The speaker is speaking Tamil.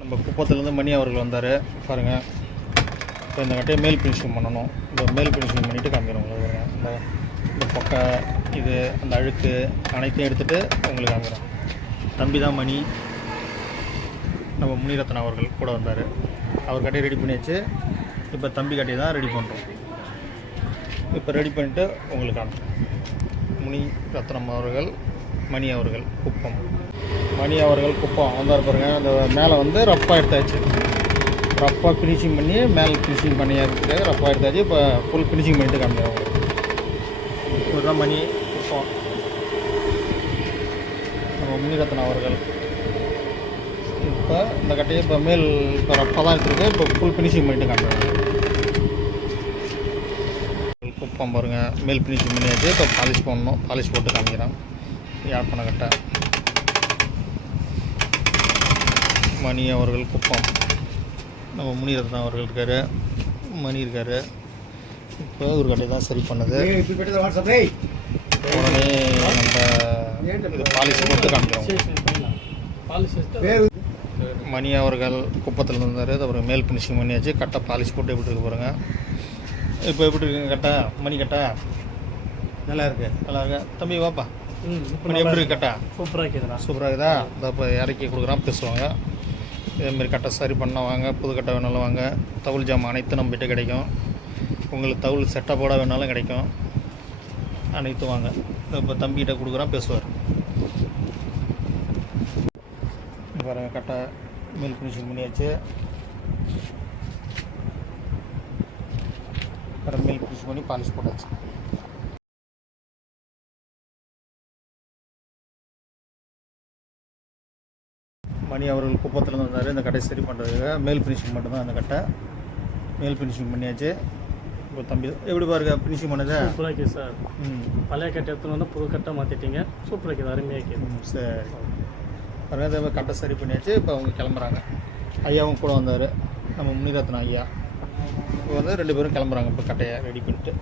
நம்ம குப்பத்துலேருந்து மணி அவர்கள் வந்தார் பாருங்கள். இப்போ இந்த கட்டையை மேல் ஃபினிஷிங் பண்ணணும். இந்த மேல் ஃபினிஷிங் பண்ணிவிட்டு காமிக்கிறோம் உங்களுக்கு. இந்த பொக்கை இது அந்த அழுக்கு அனைத்தையும் எடுத்துகிட்டு உங்களுக்கு காமிக்கிறோம். தம்பி தான் மணி, நம்ம முனிரத்னம் அவர்கள் கூட வந்தார். அவர் கட்டையை ரெடி பண்ணியாச்சு. இப்போ தம்பி கட்டையை தான் ரெடி பண்ணுறோம். இப்போ ரெடி பண்ணிவிட்டு உங்களுக்கு காமிக்கிறோம். முனிரத்னம் அவர்கள், மணி அவர்கள் குப்பம். மணி அவர்கள் குப்பம் வந்தார் பாருங்கள். அந்த மேலே வந்து ரஃப்பாக எடுத்தாச்சு. ரஃப்பாக ஃபினிஷிங் பண்ணி மேலே ஃபினிஷிங் பண்ணியாச்சு. ரஃப்பாக எடுத்தாச்சு. இப்போ ஃபுல் ஃபினிஷிங் பண்ணிட்டு காமிக்கிறோம் உங்களுக்கு. இதுதான் மணி குப்பம், நம்ம முனிரத்னம் அவர்கள். இப்போ இந்த கட்டையை இப்போ மேல் இப்போ ரஃப்பாக தான் எடுத்துருக்கு. இப்போ ஃபுல் ஃபினிஷிங் பண்ணிட்டு காமிக்கிறோம். குப்பம் பாருங்கள், மேல் ஃபினிஷிங் பண்ணியாச்சு. இப்போ பாலிஷ் பண்ணணும். பாலிஷ் போட்டு காமிக்கிறோம். யார் பண்ண கட்டை மணி அவர்கள் குப்பம். நம்ம முனிரத்னம் அவர்கள் இருக்கார், மணி இருக்கார். இப்போ ஒரு கட்டை தான் சரி பண்ணது. உடனே நம்ம இது பாலிஷ் போட்டு காமிக்கிறோம். மணி அவர்கள் குப்பத்தில் இருந்தார். அப்புறம் மேல் ஃபினிஷிங் பண்ணியாச்சு. கட்டை பாலிஷ் போட்டு எப்படி இருக்கு பாருங்க. இப்போ எப்படி இருக்குங்க கட்டை? மணி கட்டை நல்லா இருக்கு, நல்லா இருக்கு. தம்பி வாப்பா, மணி எப்படி இருக்கு கட்டை? சூப்பராக இருக்குதுண்ணா. சூப்பராக இருக்குதா? இதை இப்போ இறக்கி கொடுக்குறான், பேசுவாங்க. இதேமாரி கட்டை சரி பண்ண வாங்க, புது கட்டை வேணாலும் வாங்க. தவுள் ஜாமான் அனைத்தும் நம்மகிட்ட கிடைக்கும். உங்களுக்கு தவுள் செட்டப்போட வேணாலும் கிடைக்கும். அனைத்தும் வாங்க. இப்போ தம்பிகிட்ட கொடுக்குறான், பேசுவார். பாருங்கள், கட்டை மேல் ஃபினிஷிங் பண்ணியாச்சு. மேல் ஃபினிஷிங் பண்ணி பாலிஷ் போட்டாச்சு. மணி அவர்கள் குப்பத்தில் வந்தார். இந்த கட்டை சரி பண்ணுறதுக்காக மேல் ஃபினிஷிங் மட்டும்தான். அந்த கட்டை மேல் ஃபினிஷிங் பண்ணியாச்சு. இப்போ தம்பி எப்படி பாருங்க ஃபினிஷிங் பண்ணது? சூப்பராக இருக்குது சார். பழைய கட்டை எடுத்துன்னு வந்து புது கட்டை மாற்றிட்டீங்க. சூப்பராக இருக்குது, அருமையாக இருக்குது. சரி பாருங்கள், அதே கட்டை சரி பண்ணியாச்சு. இப்போ அவங்க கிளம்புறாங்க. ஐயாவும் கூட வந்தார், நம்ம முனிரத்னம் ஐயா. இப்போ வந்து 2 பேரும் கிளம்புறாங்க. இப்போ கட்டையை ரெடி பண்ணிட்டு